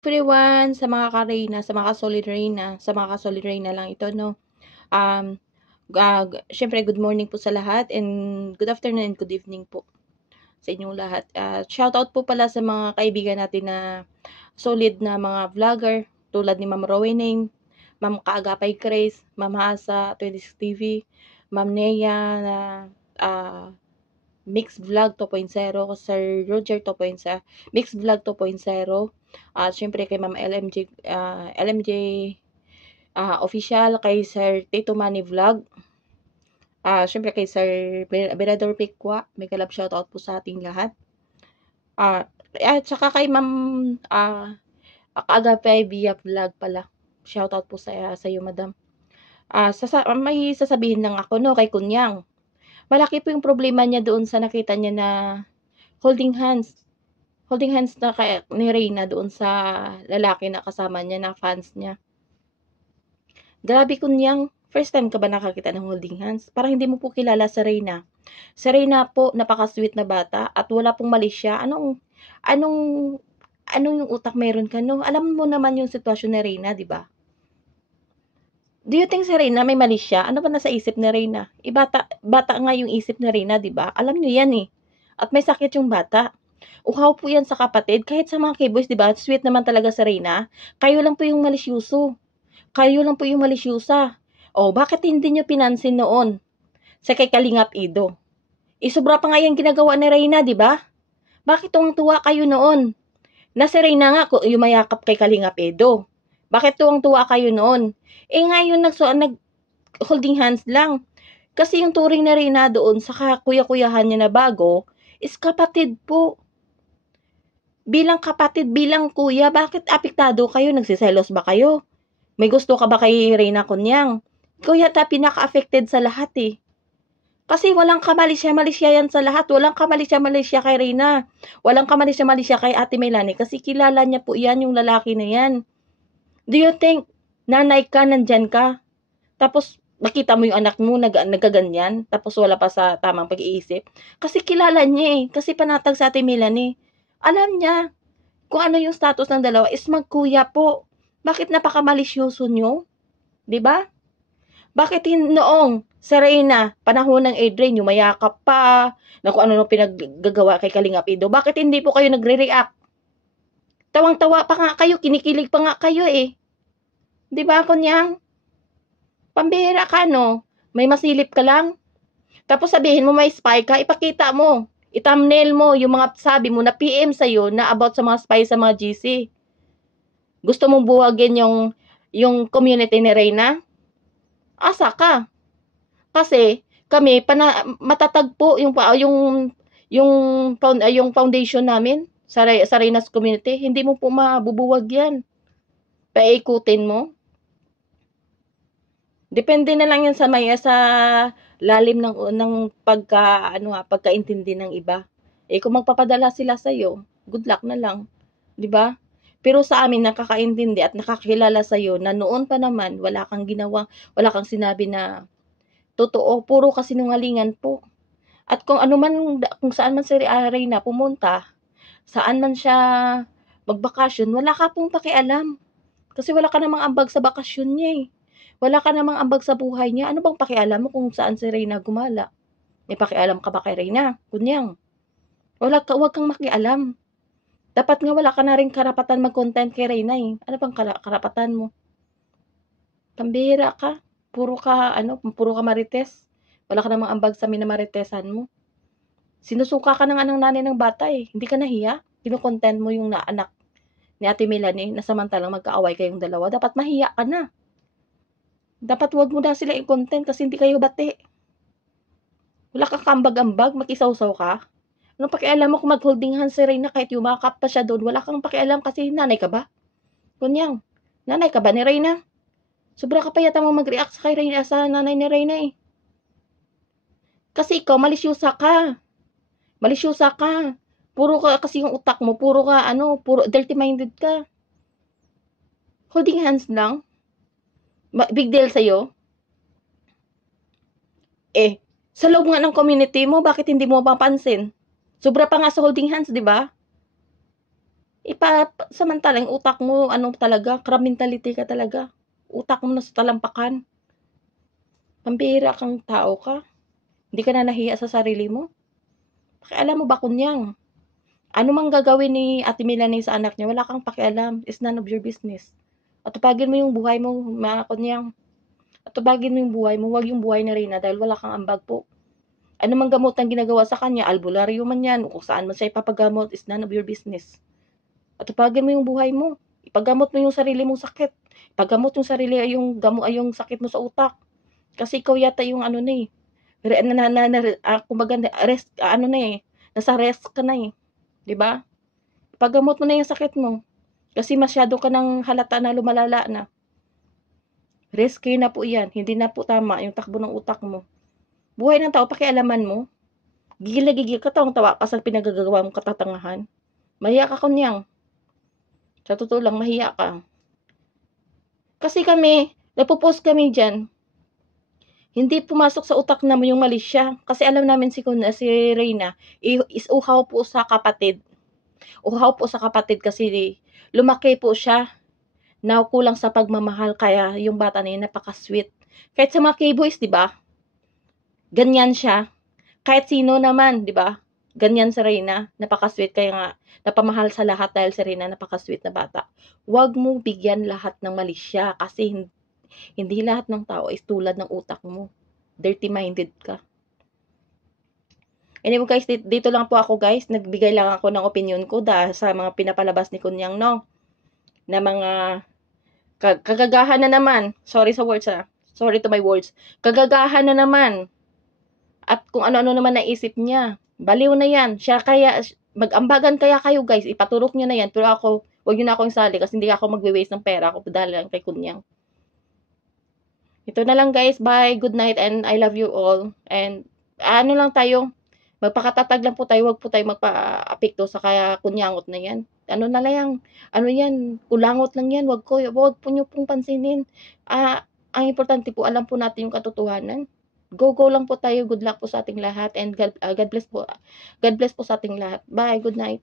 Everyone, sa mga ka-Reyna, sa mga ka-Solid Reyna, sa mga ka-Solid Reyna lang ito, no? Syempre, good morning po sa lahat and good afternoon and good evening po sa inyong lahat. Shoutout po pala sa mga kaibigan natin na solid na mga vlogger tulad ni Ma'am Rowena, Ma'am Kaagapay Grace, Ma'am Hasa, 26 TV, Ma'am Nea na Mix Vlog 2.0, Sir Roger 2.0, Mix Vlog 2.0, syempre kay Ma'am LMJ official, kay Sir Tito Manny Vlog, syempre kay Sir Berador Pikwa, mega love shoutout po sa ating lahat. At saka kay Ma'am Kaagapay via Vlog pala. Shoutout po sa iyo, Madam. May sasabihin lang ako no kay Kunyang. Malaki po yung problema niya doon sa nakita niya na holding hands na ni Reyna doon sa lalaki na kasama niya na fans niya. Grabe Kunyang, first time ka ba nakakita ng holding hands? Parang hindi mo po kilala si Reyna. Si Reyna po, napaka-sweet na bata at wala pong mali siya. Anong yung utak meron ka, no? Alam mo naman yung sitwasyon ni Reyna, di ba? Do you think si Reyna may mali siya? Ano ba nasa isip ni Reyna? Bata nga yung isip ni Reyna, di ba? Alam niyo yan eh. At may sakit yung bata. Uhaw po yan sa kapatid. Kahit sa mga K-boys, di ba? Sweet naman talaga si Reyna. Kayo lang po yung malisyuso. Kayo lang po yung malisyusa. O, bakit hindi nyo pinansin noon? Sa kay Kalingap Ido. Sobra pa nga yung ginagawa ni Reyna, di ba? Bakit tuwang-tuwa kayo noon? Na si Reyna nga, yumayakap kay Kalingap Edo. Bakit tuwang-tuwa kayo noon? Ngayon nag-holding hands lang. Kasi yung turing na Reyna doon sa kuya-kuyahan niya na bago is kapatid po. Bilang kapatid, bilang kuya, bakit apektado kayo? Nagsiselos ba kayo? May gusto ka ba kay Reyna Kunyang? Kuya ta pinaka-affected sa lahat eh. Kasi walang kamalisya-malisya yan sa lahat. Walang kamalisya-malisya kay Reyna. Walang kamalisya-malisya kay Ate Melanie kasi kilala niya po yan, yung lalaki na yan. Do you think nanay ka, nandyan ka? Tapos nakita mo yung anak mo nagaganyan, tapos wala pa sa tamang pag-iisip? Kasi kilala niya eh. Kasi panatag sa Ate Melanie. Alam niya kung ano yung status ng dalawa is magkuya po. Bakit napakamalisyoso nyo? 'Di ba? Bakit noong si Reyna, panahon ng Adrian, yung mayakap pa, na kung ano pinaggagawa kay Kalingap Ido, bakit hindi po kayo nagre-react? Tawang-tawa pa nga kayo, kinikilig pa nga kayo eh. 'Di ba, Kunyang? Pambihira ka, no? May masilip ka lang. Tapos sabihin mo may spy ka, ipakita mo. I-thumbnail mo yung mga sabi mo na PM sa'yo na about sa mga spy sa mga GC. Gusto mong buwagin yung community ni Reyna? Asa ka? Kasi kami matatag po yung foundation namin sa Reyna's community. Hindi mo po mabubuwag yan. Paikutin mo. Depende na lang yan sa lalim ng pagkaintindi ng iba. Kung magpapadala sila sa iyo, good luck na lang, 'di ba? Pero sa amin nakakaintindi at nakakilala sa iyo na noon pa naman wala kang sinabi na totoo, puro kasinungalingan po. At kung saan man si Reyna pumunta, saan man siya magbakasyon, wala ka pong pakialam. Kasi wala ka namang ambag sa bakasyon niya eh. Wala ka namang ambag sa buhay niya. Ano bang pakialam mo kung saan si Reyna gumala? May pakialam ka ba kay Reyna? Kunyang. Wag kang makialam. Dapat nga wala ka na rin karapatan mag-content kay Reyna eh. Ano bang karapatan mo? Pambihira ka. Puro ka marites. Wala ka namang ambag sa minamaritesan mo. Sinusuka ka ng nanay ng bata eh. Hindi ka nahiya. Kinukontent mo yung anak ni Ate Melanie na samantalang magkaaway kayong dalawa. Dapat mahiya ka na. Dapat wag mo na sila i-content kasi hindi kayo bati. Wala kang kambag-ambag, makisaw-saw ka. Anong pakialam mo kung mag-holding hands si Reyna kahit yumakap pa siya doon? Wala kang pakialam kasi nanay ka ba? Kunyang, nanay ka ba ni Reyna? Sobra ka pa yata mo mag-react sa nanay ni Reyna eh. Kasi ikaw, malisyusa ka. Malisyusa ka. Puro ka, kasi yung utak mo, puro dirty-minded ka. Holding hands lang. Big deal sa'yo. Sa loob nga ng community mo, bakit hindi mo mapapansin? Sobra pa nga sa holding hands, di ba? Samantala yung utak mo ano talaga, crab mentality ka talaga. Utak mo nasa talampakan. Pambihira kang tao ka. Hindi ka na nahiya sa sarili mo. Pakialam mo ba kunyang? Ano mang gagawin ni Ate Melanie sa anak niya, wala kang pakialam. It's none of your business. Atupagin mo yung buhay mo, mga kunyang. Atupagin mo yung buhay mo, wag yung buhay ni Reyna dahil wala kang ambag po. Ano mang gamot ang ginagawa sa kanya, albularyo man yan, o kung saan man siya ipapagamot, is none of your business. Atupagin mo yung buhay mo. Ipagamot mo yung sarili mong sakit. Ipagamot yung sarili, yung sakit mo sa utak. Kasi ikaw yata yung ano na eh. Kumbaga, ano na eh. Nasa rest ka na eh. 'Di ba? Ipagamot mo na yung sakit mo. Kasi masyado ka ng halata na lumalala na. Rescue na po yan. Hindi na po tama yung takbo ng utak mo. Buhay ng tao, pakialaman mo. Gigil na gigil ka, tawa ka sa pinagagawa mong katatangahan. Mahiya ka kunyang. Sa totoo lang, mahiya ka. Kasi kami, napopost kami dyan, hindi pumasok sa utak namin yung mali siya. Kasi alam namin si Reyna, is uhaw po sa kapatid. Uhaw po sa kapatid kasi lumaki po siya na kulang sa pagmamahal kaya yung bata na yun napaka-sweet. Kahit sa mga K-boys, 'di ba? Ganyan siya. Kahit sino naman, 'di ba? Ganyan si Reyna, napaka-sweet kaya nga napamahal sa lahat dahil si Reyna napaka-sweet na bata. Huwag mo bigyan lahat ng mali siya kasi hindi lahat ng tao is tulad ng utak mo. Dirty-minded ka. Anyway guys, dito lang po ako guys. Nagbigay lang ako ng opinion ko dahil sa mga pinapalabas ni Kunyang, no? Na mga kagagahan na naman. Sorry sa words ha. Sorry to my words. Kagagahan na naman. At kung ano-ano naman naisip niya. Baliw na yan. Siya kaya, mag-ambagan kaya kayo guys. Ipaturok niyo na yan. Pero ako, huwag niyo na akong sali kasi hindi ako magwe-waste ng pera ako dahil lang kay Kunyang. Ito na lang guys. Bye. Good night and I love you all. And ano lang tayo, magpakatatag lang po tayo, wag po tayo magpa-apekto sa kaya kunyangot na yan. Ano na lang, ano yan, kulangot lang yan, wag po nyo pong pansinin. Ang importante po, alam po natin yung katotohanan. Go lang po tayo, good luck po sa ating lahat, and God bless po. God bless po sa ating lahat. Bye, good night.